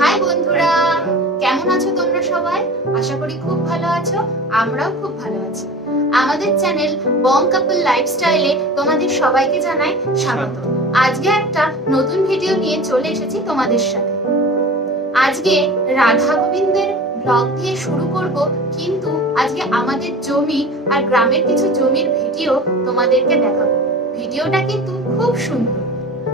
High বন্ধুরা, কেমন আছো তোমরা সবাই? আশা করি খুব ভালো আছো। আমরাও খুব ভালো আছি। আমাদের চ্যানেল বং কাপল লাইফস্টাইলে তোমাদের সবাইকে জানাই স্বাগত। আজকে একটা নতুন ভিডিও নিয়ে চলে এসেছি তোমাদের সাথে। আজকে রাধা গোবিন্দের ব্লগ দিয়ে শুরু করব, কিন্তু আজকে আমাদের জমি আর গ্রামের কিছু জমির ভিডিও তোমাদেরকে দেখাবো। ভিডিওটা কিন্তু খুব সুন্দর,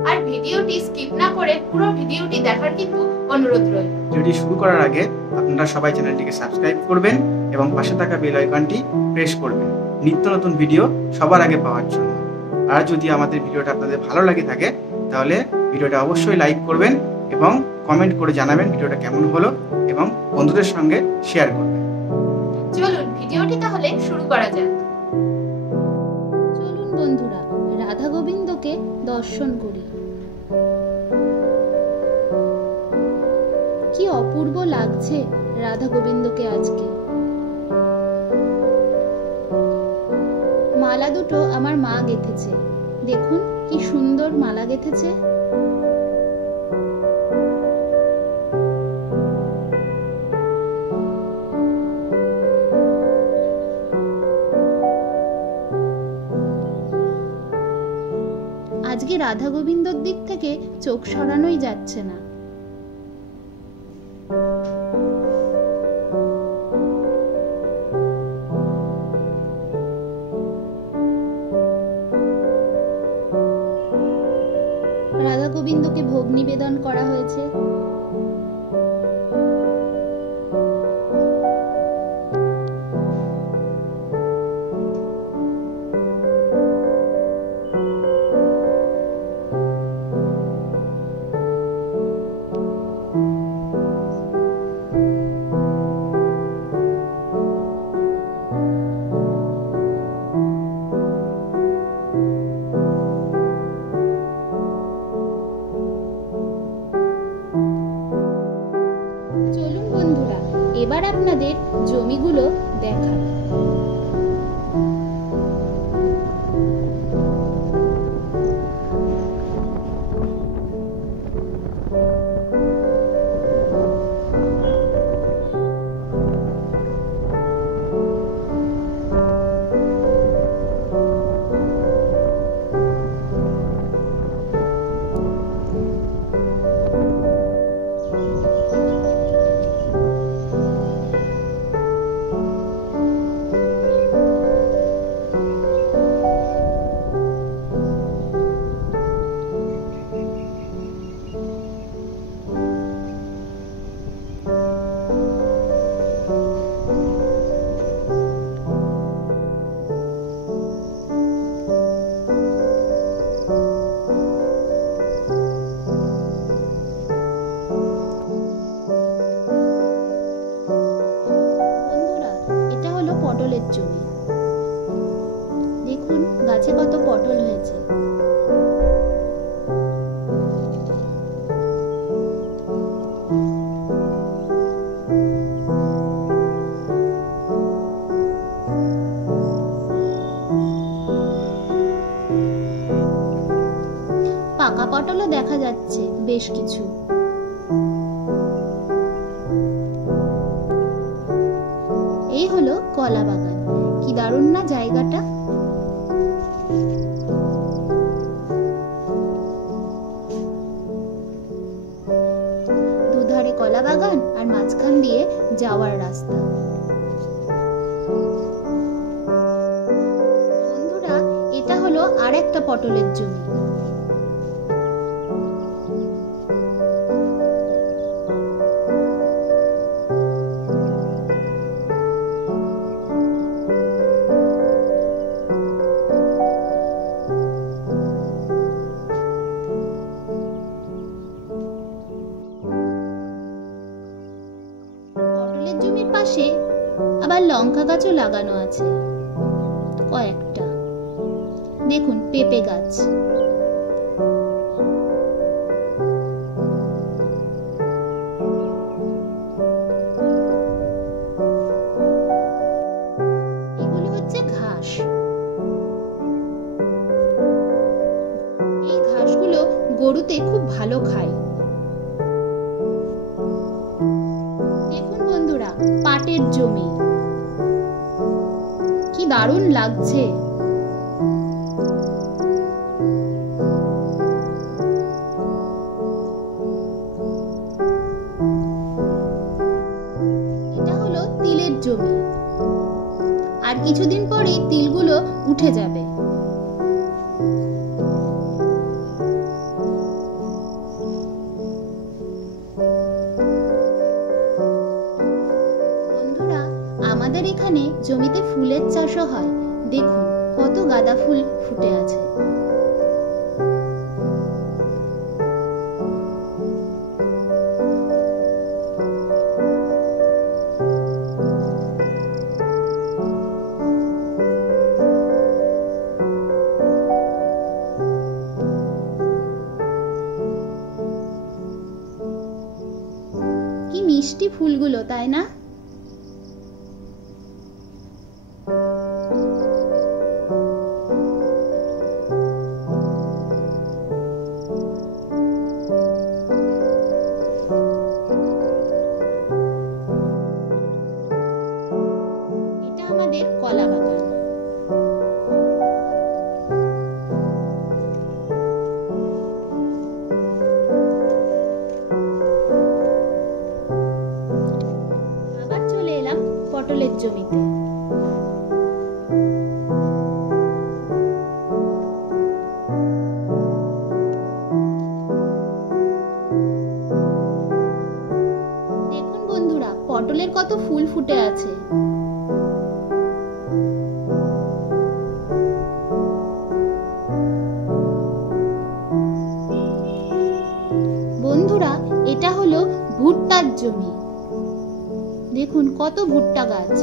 আর ভিডিওটি স্কিপ না করে পুরো ভিডিওটি দেখার কিন্তু অনুরোধ রইল। ভিডিওটি শুরু করার আগে আপনারা সবাই চ্যানেলটিকে সাবস্ক্রাইব করবেন এবং পাশে থাকা বেল আইকনটি প্রেস করবেন নিত্য নতুন ভিডিও সবার আগে পাওয়ার জন্য। আর যদি আমাদের ভিডিওটা আপনাদের ভালো লাগে থাকে তাহলে ভিডিওটা অবশ্যই লাইক করবেন এবং কমেন্ট করে জানাবেন ভিডিওটা কেমন হলো এবং বন্ধুদের সঙ্গে শেয়ার করবেন। চলুন ভিডিওটি তাহলে শুরু করা যাক। চলুন বন্ধুরা, রাধা গোবিন্দকে দর্শন করি। কি অপূর্ব লাগছে রাধা গোবিন্দকে আজকে। মালা দুটো আমার মা গেঁথেছে। দেখুন কি সুন্দর মালা গেঁথেছে। আজকে রাধা গোবিন্দর দিক থেকে চোখ সরানোই যাচ্ছে না। রাধা গোবিন্দকে ভোগ নিবেদন করা হয়েছে। চলুন বন্ধুরা, এবার আপনাদের জমিগুলো দেখাই। পটলের জমি। দেখুন গাছে কত পটল হয়েছে। পাকা পটলও দেখা যাচ্ছে বেশ কিছু। এই হলো কলা বাগান। কি দারুণ না জায়গাটা। দুধারে কলা বাগান আর মাঝখান দিয়ে যাওয়ার রাস্তা। বন্ধুরা, এটা হলো আর একটা পটলের জমি। জমির পাশে আবার লঙ্কা গাছও লাগানো আছে কয়েকটা। দেখুন পেঁপে গাছ। এগুলো হচ্ছে ঘাস। এই ঘাসগুলো গরুতে খুব ভালো খায়। পাটের জমি। কি দারুণ লাগছে। এটা হলো তিলের জমি। আর কিছুদিন পরেই তিলগুলো উঠে যাবে। বন্ধুরা, আমাদের এখানে জমিতে ফুলের চাষও হয়। দেখুন কত গাঁদা ফুল ফুটে আছে। কি মিষ্টি ফুলগুলো, তাই না? এটা আমাদের কলা বাগান। আবার চলে এলাম পটলের জমিতে। দেখুন বন্ধুরা, পটলের কত ফুল ফুটে আছে। বন্ধুরা, এটা হলো ভুট্টার জমি। দেখুন কত ভুট্টা গাছ।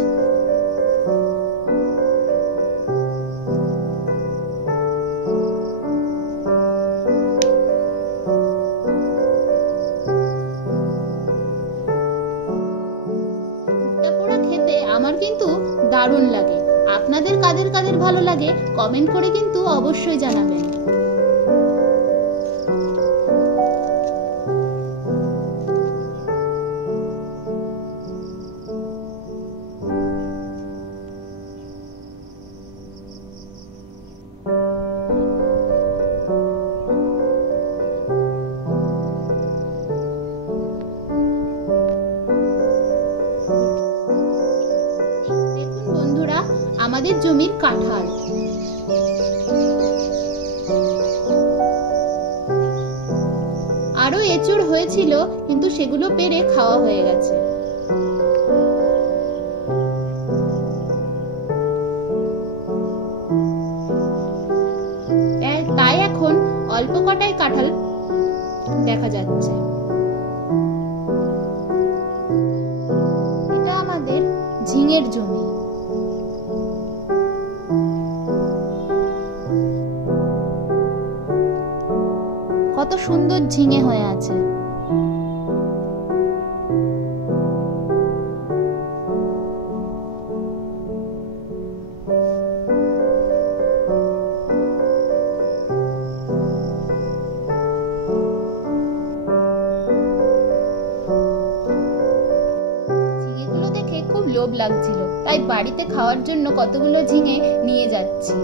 ভুট্টা পোড়া খেতে আমার কিন্তু দারুণ লাগে। আপনাদের কাদের কাদের ভালো লাগে কমেন্ট করে কিন্তু অবশ্যই জানাবেন। দেখুন বন্ধুরা, আমাদের জমির কাঁঠাল। আরো এঁচড় হয়েছিল, কিন্তু সেগুলো পেরে খাওয়া হয়ে গেছে। তাই এখন অল্প কটাই কাঁঠাল দেখা যাচ্ছে। এটা আমাদের ঝিঙের জমি। কত সুন্দর ঝিঙে হয়ে আছে। ঝিঙেগুলো দেখে খুব লোভ লাগছিল, তাই বাড়িতে খাওয়ার জন্য কতগুলো ঝিঙে নিয়ে যাচ্ছি।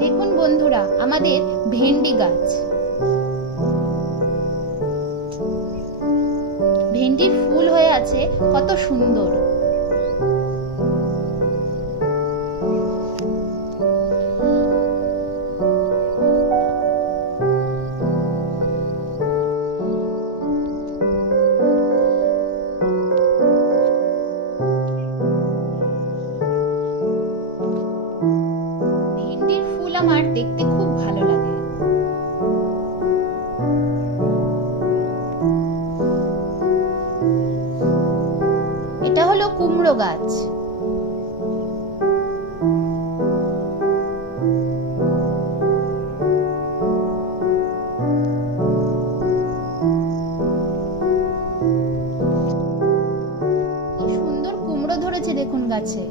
দেখুন বন্ধুরা, আমাদের ভেন্ডি গাছ। ভেন্ডির ফুল হয়ে আছে কত সুন্দর। ভেন্ডির ফুল আমার দেখতে খুব ভালো লাগে। এটা হলো কুমড়ো গাছ। গাছে।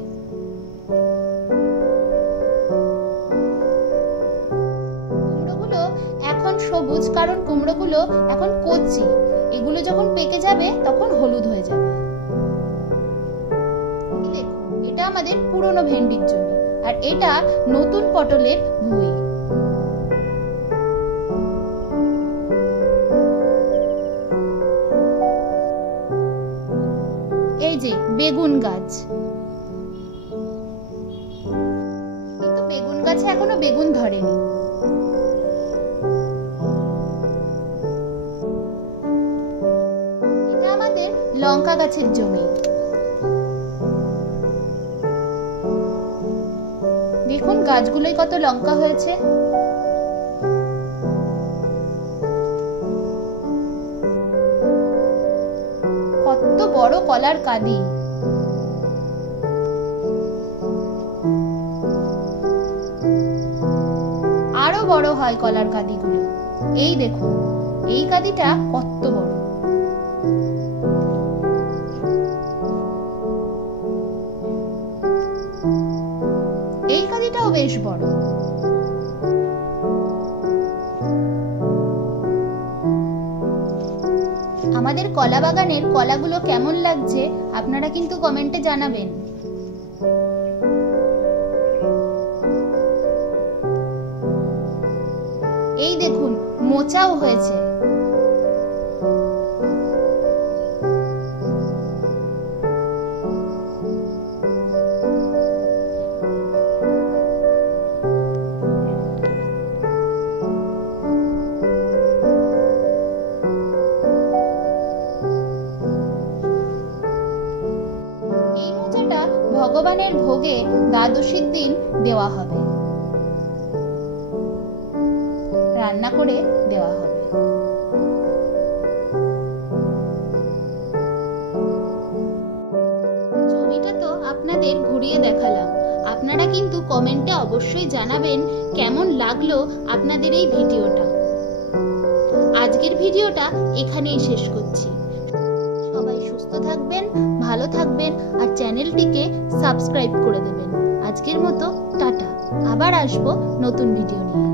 কুমড়োগুলো এখন সবুজ কারণ কুমড়োগুলো এখন কচি, এগুলো যখন পেকে যাবে তখন হলুদ হয়ে যাবে। দেখুন, এটা আমাদের পুরনো ভেন্ডির জমি আর এটা নতুন পটলের ভুঁই। এই যে বেগুন গাছ, কিন্তু বেগুন গাছে এখনো বেগুন ধরেনি। এটা আমাদের লঙ্কা গাছের জমি। দেখুন গাছগুলোয় কত লঙ্কা হয়েছে। কত বড় কলার কাঁদি। আরো বড় হয় কলার কাঁদিগুলো। এই দেখুন, এই কাঁদিটা কত বড়। এই কাঁদিটাও বেশ বড়। আমাদের কলা বাগানের কলাগুলো কেমন লাগছে আপনারা কিন্তু কমেন্টে জানাবেন। এই দেখুন, মোচাও হয়েছে। ভগবানের ভোগে দ্বাদশীর দিন দেওয়া হবে, রান্না করে দেওয়া হবে। জমিটা তো আপনাদের ঘুরিয়ে দেখালাম, আপনারা কিন্তু কমেন্টে অবশ্যই জানাবেন কেমন লাগলো আপনাদের এই ভিডিওটা। আজকের ভিডিওটা এখানেই শেষ করছি। সবাই সুস্থ থাকবেন, ভালো থাকবেন আর চ্যানেলটিকে সাবস্ক্রাইব করে দেবেন। আজকের মতো টাটা, আবার আসবো নতুন ভিডিও নিয়ে।